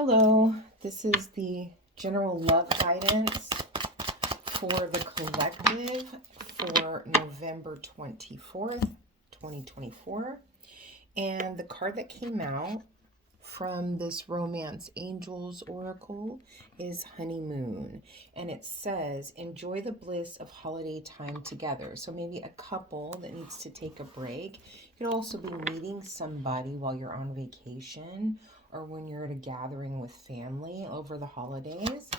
Hello, this is the general love guidance for the collective for November 24th, 2024. And the card that came out from this Romance Angels Oracle is Honeymoon. And it says, enjoy the bliss of holiday time together. So maybe a couple that needs to take a break. You could also be meeting somebody while you're on vacation or when you're at a gathering with family over the holidays.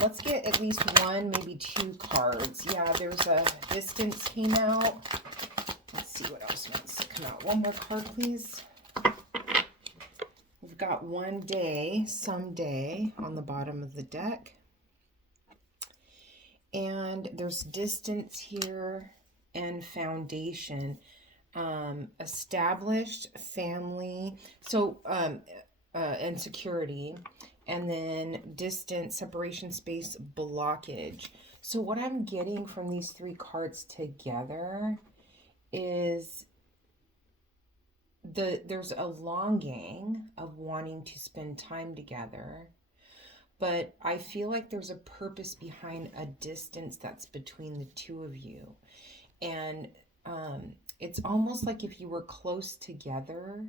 Let's get at least one, maybe two cards. Yeah, there's a distance came out. Let's see what else wants to come out. One more card, please. We've got one day, someday on the bottom of the deck. And there's distance here and foundation. Established family, so and security, and then distance, separation, space, blockage. So what I'm getting from these three cards together is there's a longing of wanting to spend time together, but I feel like there's a purpose behind a distance that's between the two of you. And it's almost like if you were close together,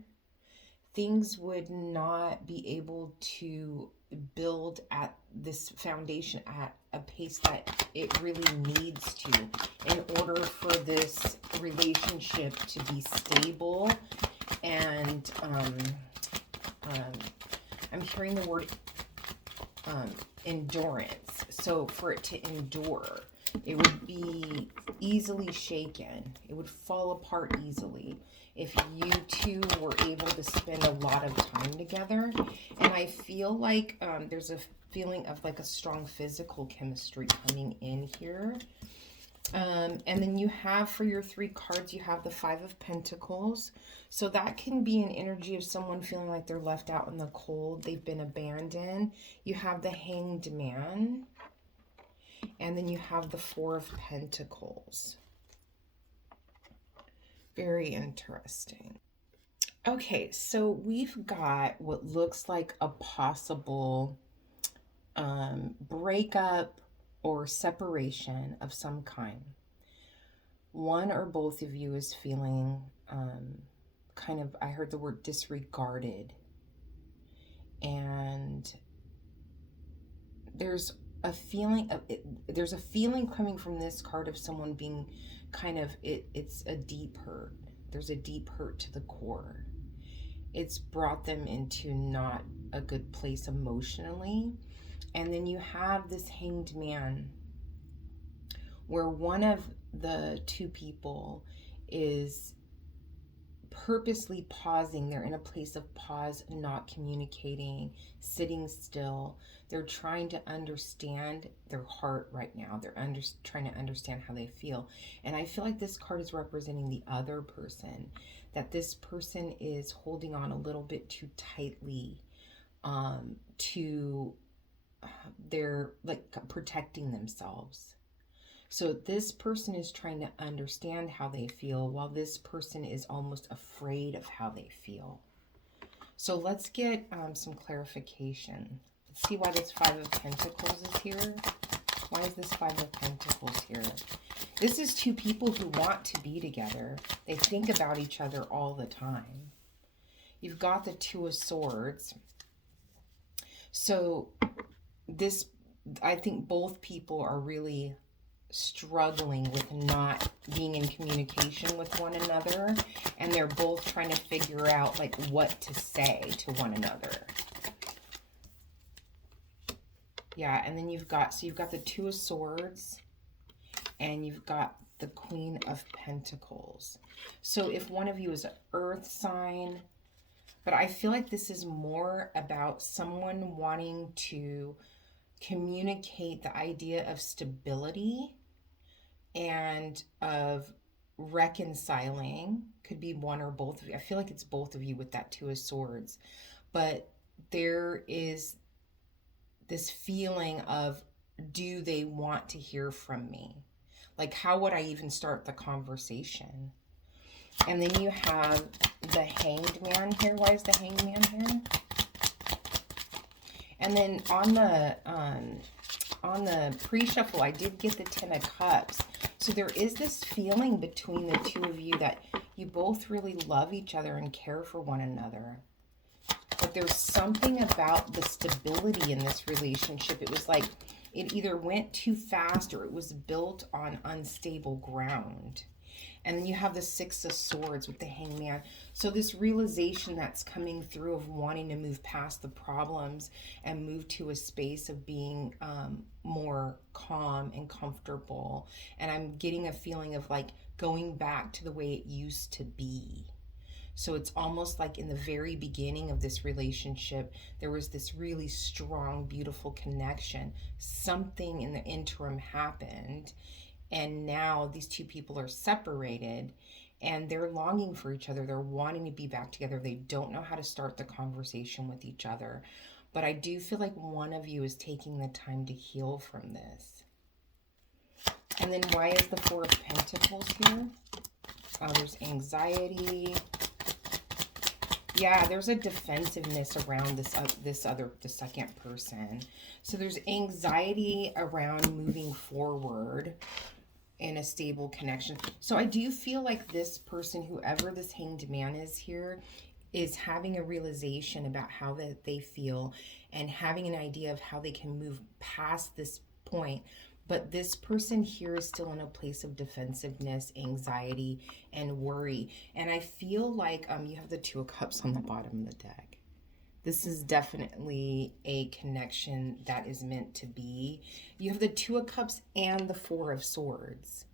things would not be able to build at this foundation at a pace that it really needs to in order for this relationship to be stable. And I'm hearing the word endurance. So for it to endure, it would be easily shaken. It would fall apart easily if you two were able to spend a lot of time together. And I feel like there's a feeling of like a strong physical chemistry coming in here. And then you have, for your three cards, you have the Five of Pentacles. So that can be an energy of someone feeling like they're left out in the cold. They've been abandoned. You have the Hanged Man. And then you have the Four of Pentacles. Very interesting. Okay, so we've got what looks like a possible breakup or separation of some kind. One or both of you is feeling kind of, I heard the word disregarded. And there's a feeling of it, there's a feeling coming from this card of someone being kind of, it's a deep hurt. There's a deep hurt to the core. It's brought them into not a good place emotionally. And then you have this Hanged Man where one of the two people is purposely pausing. They're in a place of pause, not communicating, sitting still. They're trying to understand their heart right now. They're trying to understand how they feel. And I feel like this card is representing the other person, that this person is holding on a little bit too tightly to they're like protecting themselves. So this person is trying to understand how they feel while this person is almost afraid of how they feel. So let's get some clarification. Let's see why this Five of Pentacles is here. Why is this Five of Pentacles here? This is two people who want to be together. They think about each other all the time. You've got the Two of Swords. So this, I think both people are really struggling with not being in communication with one another, and they're both trying to figure out like what to say to one another. Yeah, and then you've got the Two of Swords and you've got the Queen of Pentacles. So if one of you is an earth sign, but I feel like this is more about someone wanting to communicate the idea of stability and of reconciling. Could be one or both of you. I feel like it's both of you with that Two of Swords. But there is this feeling of, do they want to hear from me? Like, how would I even start the conversation? And then you have the Hanged Man here. Why is the Hanged Man here? And then on the pre-shuffle, I did get the Ten of Cups. So there is this feeling between the two of you that you both really love each other and care for one another. But there's something about the stability in this relationship. It was like it either went too fast or it was built on unstable ground. And then you have the Six of Swords with the Hangman. So this realization that's coming through of wanting to move past the problems and move to a space of being more calm and comfortable. And I'm getting a feeling of like going back to the way it used to be. So it's almost like in the very beginning of this relationship, there was this really strong, beautiful connection. Something in the interim happened. And now these two people are separated and they're longing for each other. They're wanting to be back together. They don't know how to start the conversation with each other. But I do feel like one of you is taking the time to heal from this. And then why is the Four of Pentacles here? There's anxiety. Yeah, there's a defensiveness around the second person. So there's anxiety around moving forward in a stable connection. So I do feel like this person, whoever this Hanged Man is here, is having a realization about how that they feel and having an idea of how they can move past this point. But this person here is still in a place of defensiveness, anxiety, and worry. And I feel like you have the Two of Cups on the bottom of the deck. This is definitely a connection that is meant to be. You have the Two of Cups and the Four of Swords.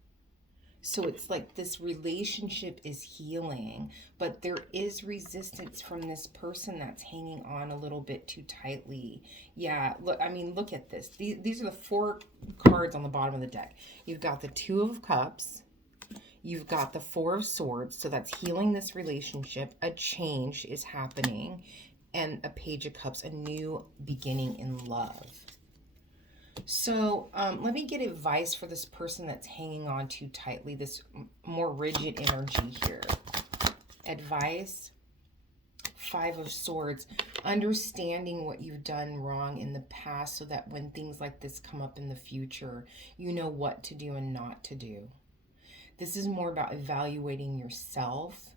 So it's like this relationship is healing, but there is resistance from this person that's hanging on a little bit too tightly. Yeah, look, I mean, look at this. These are the four cards on the bottom of the deck. You've got the Two of Cups. You've got the Four of Swords. So that's healing this relationship. A change is happening. And a Page of Cups, a new beginning in love. So let me get advice for this person that's hanging on too tightly, this more rigid energy here. Advice, Five of Swords, understanding what you've done wrong in the past so that when things like this come up in the future, you know what to do and not to do. This is more about evaluating yourself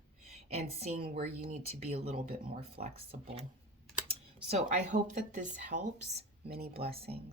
and seeing where you need to be a little bit more flexible. So I hope that this helps. Many blessings.